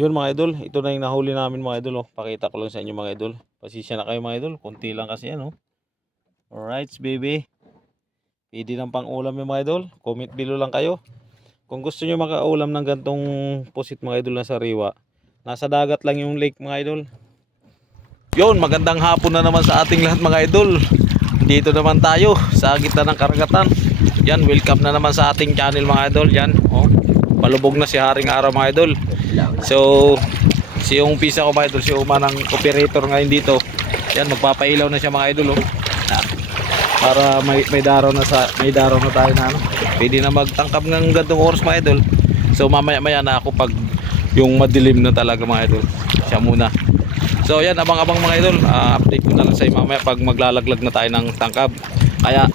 Yun mga idol, ito na yung nahuli namin mga idol. Pakita ko lang sa inyo mga idol. Pasisya na kayo mga idol, konti lang kasi yan. Alright baby. Pwede ng pang ulam yung mga idol. Comment below lang kayo kung gusto nyo makaulam ng gantong pusit mga idol na sariwa. Nasa dagat lang yung lake mga idol. Yun, magandang hapon na naman sa ating lahat mga idol. Dito naman tayo sa gitna ng karagatan. Yan, welcome na naman sa ating channel mga idol. Yan, palubog na si Haring Araw mga idol. So, si yung pisa ko mga idol, si Uma ng operator ngayon dito. Yan, magpapailaw na siya mga idol. Para may daraw na tayo na pwede na magtangkap ng gantong oras mga idol. So mamaya-maya na ako pag yung madilim na talaga mga idol. Siya muna. So yan, abang-abang mga idol. Update ko na lang sa inyo mamaya pag maglalaglag na tayo ng tangkab. Kaya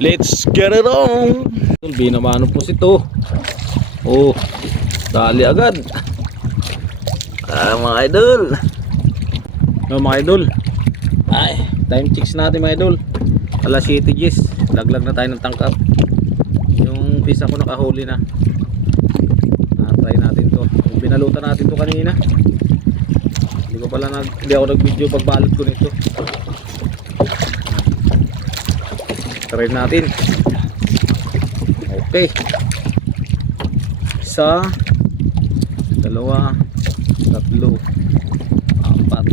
let's get it on. Binamano po sito. Dali agad. Mga idol. Mga idol. Ay, time checks natin mga idol. Alas 7 G's, laglag na tayo ng tangkap. Yung pisa ko nakahuli na. Try natin to. Binalutan natin to kanina. Hindi ako nag-video pagbalot ko nito. Try natin. Okay. Isa, dalawa, tatlo, apat,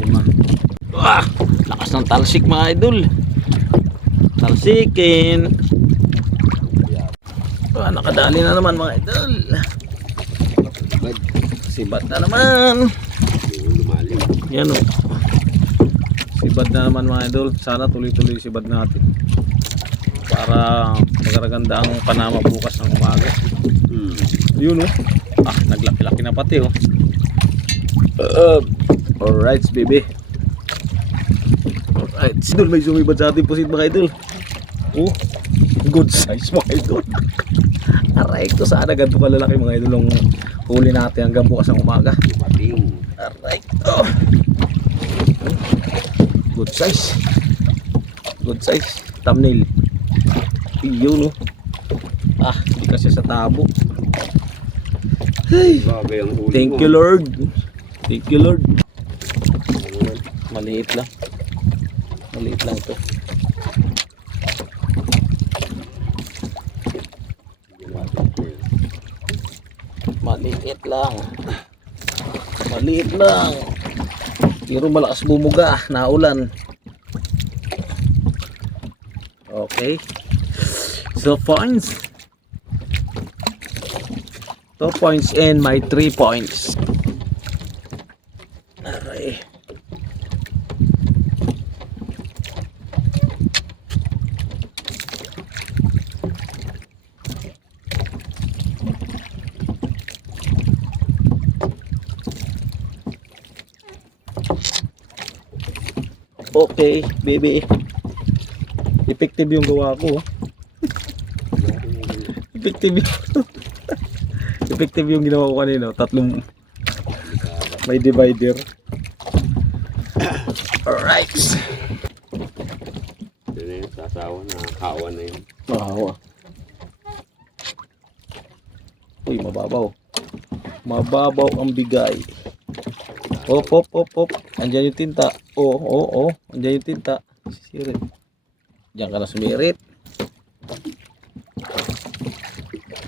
lima. Lakas ng talsik mga idol. Talsikin. Nakadali na naman mga idol. Sibat na naman. Yan sibat na naman mga idol. Sana tuloy-tuloy sibat natin para magaganda ang panama bukas ng umaga. Yun naglaki-laki na pati alright baby. Alright, idol, may sumibad sa ating pusit mga idol. Good size mga idol. Aray ko, sana ganito kalalaki mga idol ang huli natin hanggang bukas ng umaga. Aray ko. Good size. Good size. Thumbnail. Yun hindi kasi sa tabo. Hey. Thank you Lord. Thank you Lord. Maliit lang. Maliit lang to. Maliit lang. Maliit lang. Pero malakas bumuga. Naulan. Okay. So points. 2 points and my 3 points. Aray. Okay, baby. Effective yung gawa ko. Effective yung ginawa ko kanina. Tatlong may divider. Alright. Sasawa na, hawa na yun. Hawa. Uy, mababaw. Mababaw ang bigay. Hop. Andiyan yung tinta. Andiyan yung tinta. Sirit. Diyan ka na sumirit.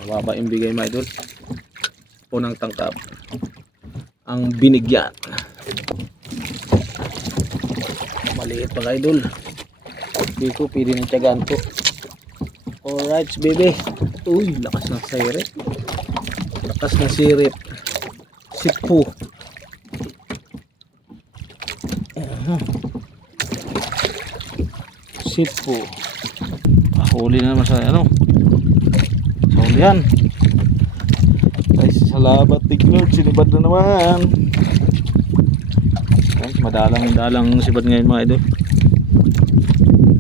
Mababa yung bigay mga idol. Punang tangkap. Ang binigyan. Maliit mga idol. Hindi ko pwede ng tiyagaan ko. Alright baby. Uy, lakas ng sirit. Lakas ng sirit. Sipo. Sipo. Huli na naman sa sa hulihan. Guys, salamat Lord, sinibad na naman. Guys, madalang sibad ngayon mga idol.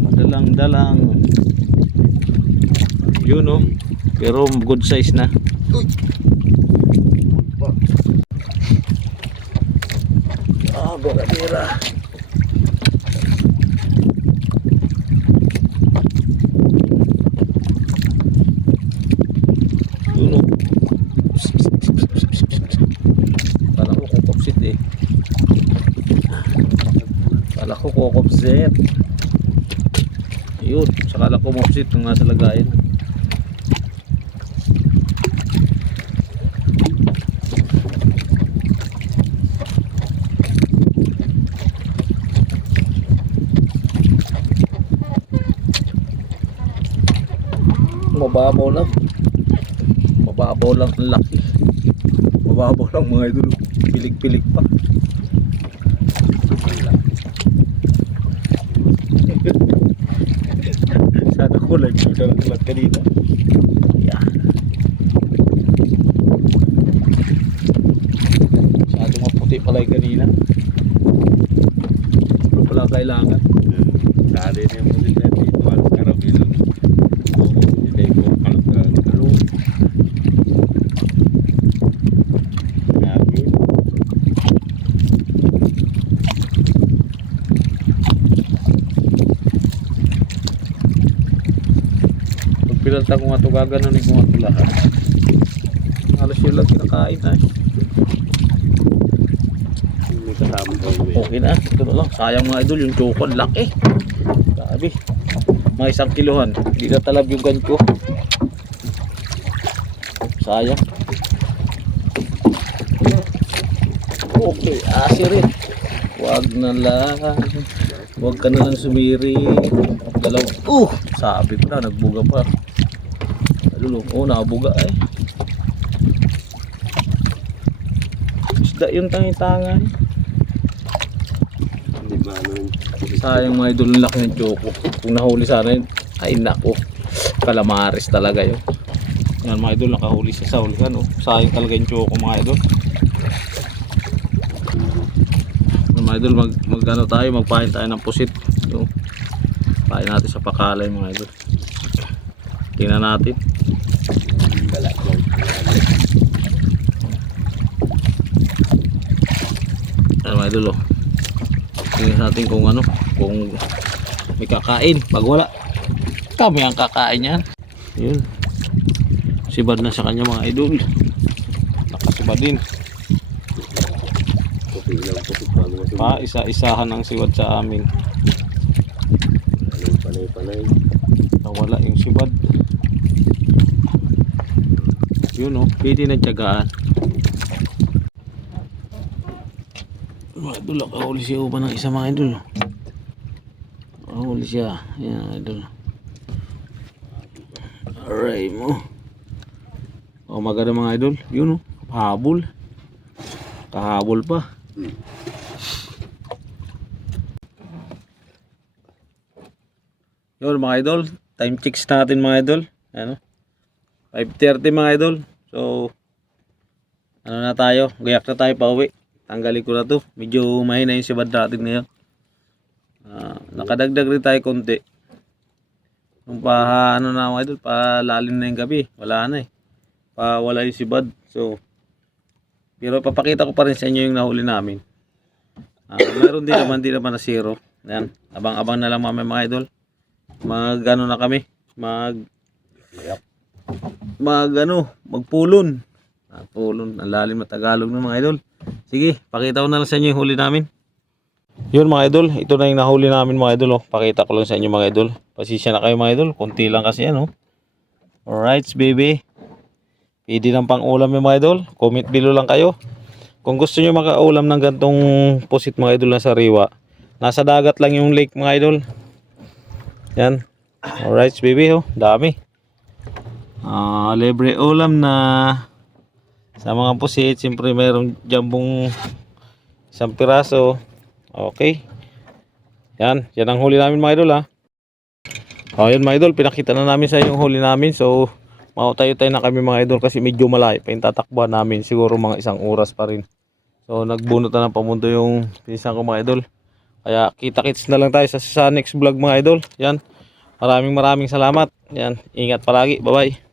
Madalang yun pero good size na. Bera. ko kokopset. Ayun, sakala ko mopsit nung nasa lagayan. Mababaw lang. Mababaw lang ang laki. Mababaw lang mga idol. Pilik-pilik pa. Sana ko live ko na lang kanina. Yan. Masyadong maputi pala yung kanina. Pero pala kailangan. Sali niya mo din natin dito. Alas karami lang. Hindi ko kalagkan. Ano? Grabe. Pag pinalta ko nga ito gaganon ko nga ito lahat. Halos yun lang kinakain na. May kasama ko yun. Okay na. Ito na lang. Sayang mga idol yung chokon. Laki. Sabi. Mga 1 kilohan. Hindi na talab yung gancho. Sayang. Okay. Asirit. Wag na lang. Wag ka na lang sumiri. Dalaw. Sabi ko na. Nagbuga pa. Lulong. Nakabuga eh. Isda yung tangi-tangan. Hindi ba ano yun? Sayang mga idol, ang laki ng choco. Kung nahuli sana yun, ay nako, kalamaris talaga yun. Yan mga idol, nakahuli sa saulihan. Sayang talaga yung choco mga idol. Mga idol, ano tayo, magpahin tayo ng pusit. Pahin natin sa pakalay mga idol. Tingnan natin. Balat lang. Yan mga idol, tingnan natin kung ano, kung may kakain. Pag wala, kami ang kakain yan. Yun, sibad na sa kanya mga idol. Nakasibad din. Puti lang. Puti pa naman. Pa isa-isahan ang siwad sa amin. Anong panay-panay. Nawala yung sibad. Yun pwede na tiyagaan. Mga idol, nakahuli siya upa ng isa mga idol. Nakahuli siya. Yan idol. Alright mo. Maganda mga idol. Yun habol. Kahabol pa. Yun mga idol. Time checks natin mga idol. Ano? 5:30 mga idol. So ano na tayo? Gayak na tayo pa uwi. Tanggalin ko na to. Medyo mahina yung sibad natin ngayon. Nakadagdag rin tayo konti. Nung ano na mga idol, palalim na yung gabi. Wala na wala yung sibad. So pero papakita ko pa rin sa inyo yung nahuli namin. Meron din naman na zero. Yan. Abang-abang na lang mga idol. Magano na kami. Magpulon. Pulon. Ang lalim na Tagalog ng mga idol. Sige, pakita ko na lang sa inyo yung huli namin. Yun mga idol, ito na yung nahuli namin mga idol. Pakita ko lang sa inyo mga idol. Pasisya na kayo mga idol. Kunti lang kasi yan Alright baby. Pwede ng pang ulam yung mga idol. Comment below lang kayo. Kung gusto nyo makaulam ng gantong pusit mga idol na sariwa. Nasa dagat lang yung lake mga idol. Yan. Alright baby dami. Libre ulam na sa mga pusit. Siyempre mayroong jambong 1 piraso. Okay. Yan ang huli namin mga idol Yan mga idol, pinakita na namin sa inyo yung huli namin. So tayo na kami mga idol kasi medyo malayo pa yung tatakbuhan namin. Siguro mga 1 oras pa rin. So nagbunot na ng pamundo yung pinsan ko mga idol. Kaya kita-kits na lang tayo sa next vlog mga idol. Yan. Maraming salamat. Yan. Ingat palagi. Bye bye.